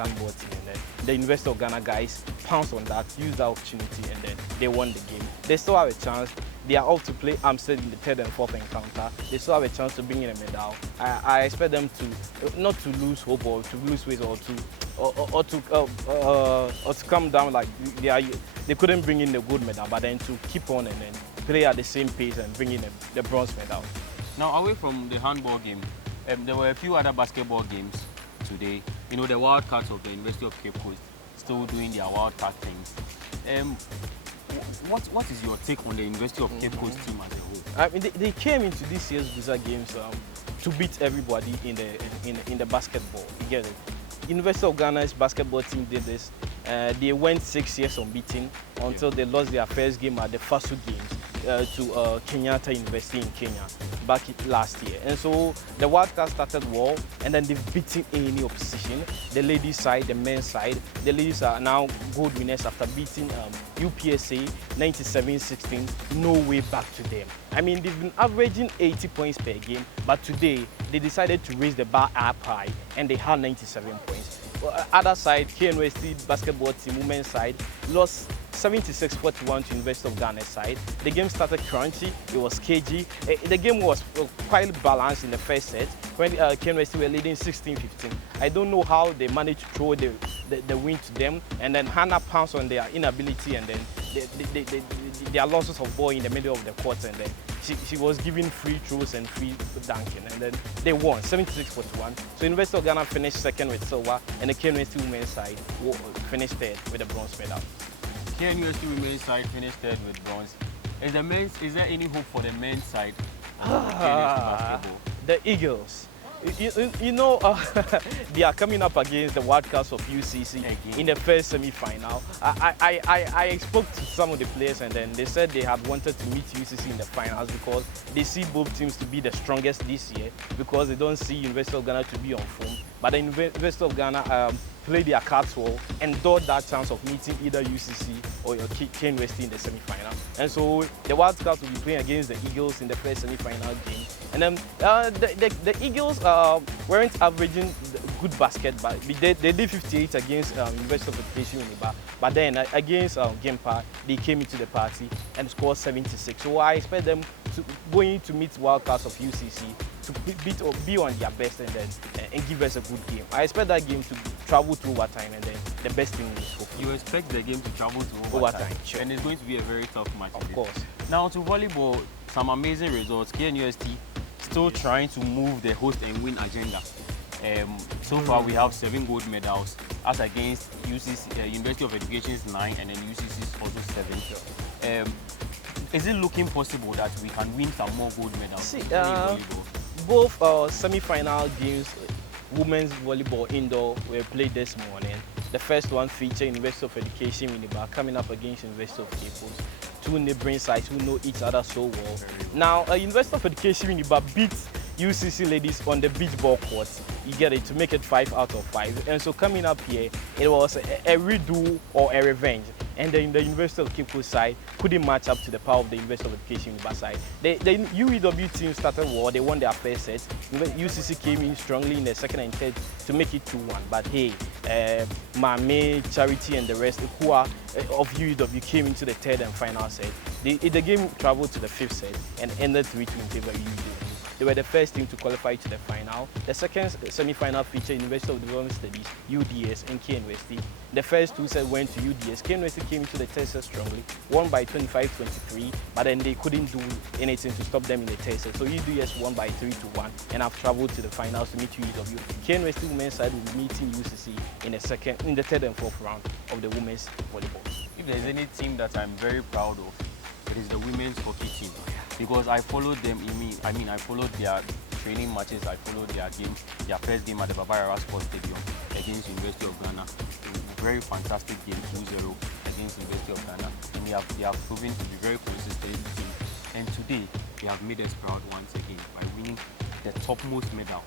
handball team, and then the University of Ghana guys pounced on that, used that opportunity, and then they won the game. They still have a chance. They are off to play Amstead in the third and fourth encounter. They still have a chance to bring in a medal. I expect them to not to lose hope or to lose weight or to come down like they couldn't bring in the gold medal, but then to keep on and then play at the same pace and bring in the bronze medal. Now, away from the handball game, there were a few other basketball games today. You know, the Wildcats of the University of Cape Coast still doing their Wildcat things. What is your take on the University of Cape Coast team as a whole? I mean, they came into this year's GUSA games to beat everybody in the basketball. You get it? University of Ghana's basketball team did this. They went 6 years unbeaten until they lost their first game at the FASU games to Kenyatta University in Kenya back last year. And so the Wildcats started well, and then they've beaten any opposition. The ladies side, the men's side. The ladies are now gold winners after beating UPSA 97-16. No way back to them. I mean, they've been averaging 80 points per game, but today they decided to raise the bar up high, and they had 97 points. Other side, KNUST basketball team, women's side, lost 76-41 to University of Ghana side. The game started crunchy, it was cagey. The game was quite balanced in the first set when KNUST were leading 16-15. I don't know how they managed to throw the win to them, and then Hannah pounced on their inability, and then their losses of ball in the middle of the court, and then she was giving free throws and free dunking, and then they won 76-41. So University of Ghana finished second with silver, and the KNUST women's side finished third with a bronze medal. KNUST women's side finished third with bronze. Is there any hope for the men's side of basketball? The Eagles. You know, they are coming up against the Wildcats of UCC in the first semi-final. I spoke to some of the players, and then they said they had wanted to meet UCC in the finals because they see both teams to be the strongest this year, because they don't see University of Ghana to be on form. But the University of Ghana played their cards well and got that chance of meeting either UCC or KNUST in the semi-final. And so the Wildcats will be playing against the Eagles in the first semi-final game. And then the Eagles weren't averaging good basket, but they did 58 against University of Education Uniba. But then against Gempa, they came into the party and scored 76. So I expect them to going to meet Wildcats of UCC to be on their best and give us a good game. I expect that game to travel to overtime, and then the best team wins. You expect the game to travel to overtime? Sure. And it's going to be a very tough match. Of course. Now to volleyball, some amazing results. KNUST still trying to move the host and win agenda. So far we have 7 gold medals as against UCC, University of Education's 9, and then UCC's also 7. Is it looking possible that we can win some more gold medals? See, both semi-final games, women's volleyball indoor, were played this morning. The first one featured University of Education Winneba coming up against University of Cape Coast. 2 neighboring sides who know each other so well. Now, University of Education Winneba beat UCC ladies on the beach ball courts. You get it, to make it 5 out of 5. And so coming up here, it was a redo or a revenge. And then the University of Cape Coast side couldn't match up to the power of the University of Education Uniba side. The UEW team started well, they won their first set. UCC came in strongly in the second and third to make it 2-1. But hey, Mame, Charity and the rest who are of UEW came into the third and final set. The game traveled to the 5th set and ended 3-2 in favor of UEW. They were the first team to qualify to the final. The second semi-final featured University of Development Studies, UDS, and KNUST. The first 2 sets went to UDS. KNUST came into the third set strongly, won by 25-23, but then they couldn't do anything to stop them in the third set. So UDS won by 3-1 and have traveled to the finals to meet UEW. KNUST women's side will be meeting UCC in the third and fourth round of the women's volleyball. If there's any team that I'm very proud of, it is the women's hockey team. Because I followed them, I followed their training matches, I followed their games, their first game at the Babayara Sports Stadium against University of Ghana. Very fantastic game, 2-0 against University of Ghana. And they have proven to be very consistent team. And today, they have made us proud once again by winning the topmost medal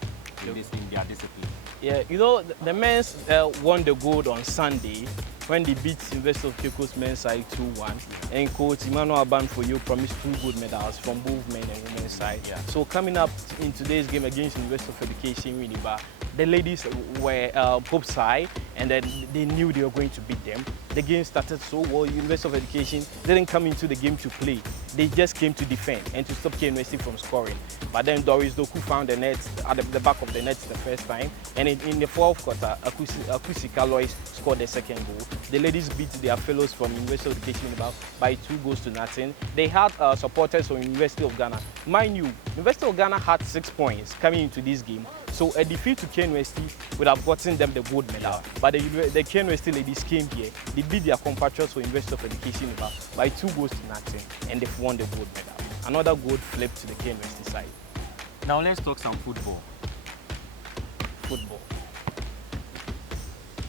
in their discipline. Yeah, you know, the men's won the gold on Sunday when they beat University of Cape Coast men's side 2-1. And Coach Emmanuel Abanfoyo promised 2 gold medals from both men and women's side. Yeah. So coming up in today's game against University of Education Winneba, The ladies were Hope side, and then they knew they were going to beat them. The game started so well. University of Education didn't come into the game to play. They just came to defend and to stop KNUST from scoring. But then Doris Doku found the net at the back of the net the first time, and in the fourth quarter, Akusi Kalois scored the second goal. The ladies beat their fellows from University of Education by 2-0. They had supporters from University of Ghana. Mind you, University of Ghana had 6 points coming into this game. So a defeat to KNUST would have gotten them the gold medal. But the KNUST ladies came here, they beat their compatriots from University of Education by 2-0, and they've won the gold medal. Another gold flipped to the KNUST side. Now let's talk some football. Football.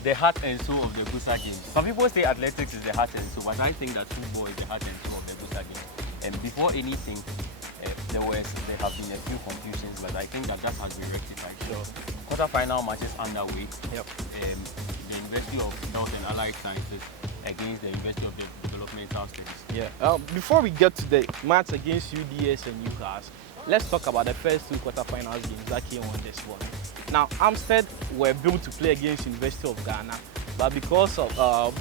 The heart and soul of the GUSA game. Some people say athletics is the heart and soul, but I think that football is the heart and soul of the GUSA game. And before anything, there have been a few confusions, but I think that has been rectified. Sure. Quarter-final matches underway. Yep. The University of Health and Allied Sciences against the University of Developmental Studies. Yeah. Before we get to the match against UDS and UCAS, let's talk about the first 2 quarterfinals games that came on this one. Now, Amstead were built to play against University of Ghana, but because of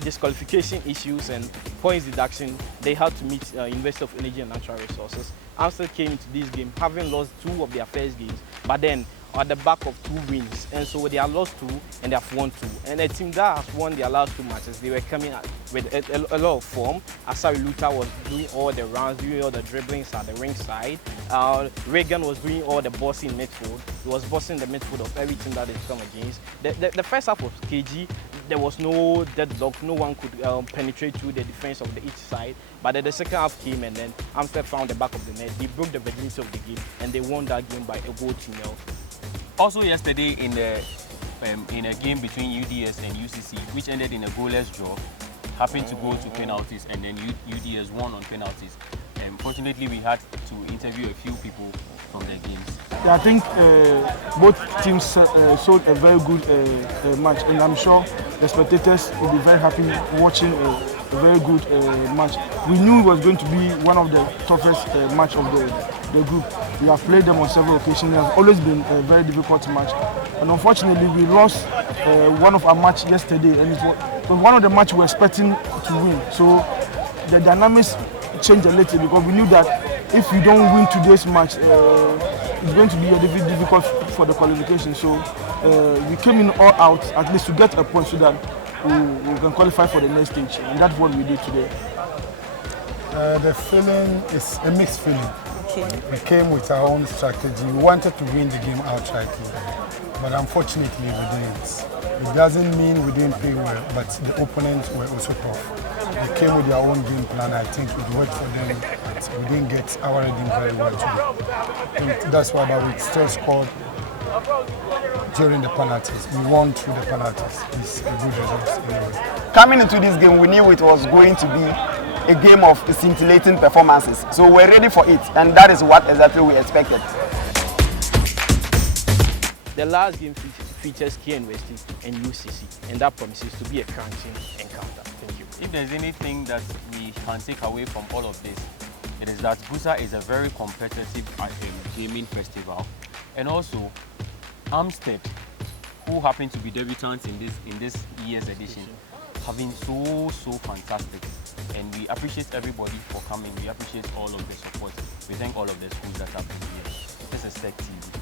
disqualification issues and points deduction, they had to meet University of Energy and Natural Resources. Amstead came into this game having lost 2 of their first games, but then at the back of 2 wins, and so they have lost 2 and they have won 2. And a team that has won their last 2 matches, they were coming out with a lot of form. Asari Luta was doing all the rounds, doing all the dribblings at the ring side. Reagan was doing all the bossing midfield. He was bossing the midfield of every team that they come against. The first half of KG, there was no deadlock. No one could penetrate through the defense of each side. But then the second half came, and then Amstead found the back of the net. They broke the virginity of the game, and they won that game by a goal to nil. Also yesterday in a game between UDS and UCC, which ended in a goalless draw, happened to go to penalties, and then UDS won on penalties. Fortunately, we had to interview a few people from their games. Yeah, I think both teams showed a very good match, and I'm sure the spectators will be very happy watching a very good match. We knew it was going to be one of the toughest match of the group. We have played them on several occasions. It has always been a very difficult match, and unfortunately, we lost one of our match yesterday, and it was one of the matches we were expecting to win. So the dynamics changed a little because we knew that if we don't win today's match, it's going to be a bit difficult for the qualification. So we came in all out at least to get a point so that we can qualify for the next stage, and that's what we did today. The feeling is a mixed feeling. Okay. We came with our own strategy. We wanted to win the game outrightly, but unfortunately we didn't. It doesn't mean we didn't play well, but the opponents were also tough. They came with their own game plan. I think it worked for them, but we didn't get our reading very well today. And that's why we still scored during the penalties. We won through the penalties. It's a good result anyway. Coming into this game, we knew it was going to be a game of scintillating performances. So we're ready for it, and that is what exactly we expected. The last game features KNUST and UCC, and that promises to be a crunching encounter. Thank you. If there's anything that we can take away from all of this, it is that GUSA is a very competitive gaming festival, and also Amstead, who happen to be debutants in this year's edition, have been so fantastic, and we appreciate everybody for coming. We appreciate all of the support. We thank all of the schools that have been here. This is TEK TV.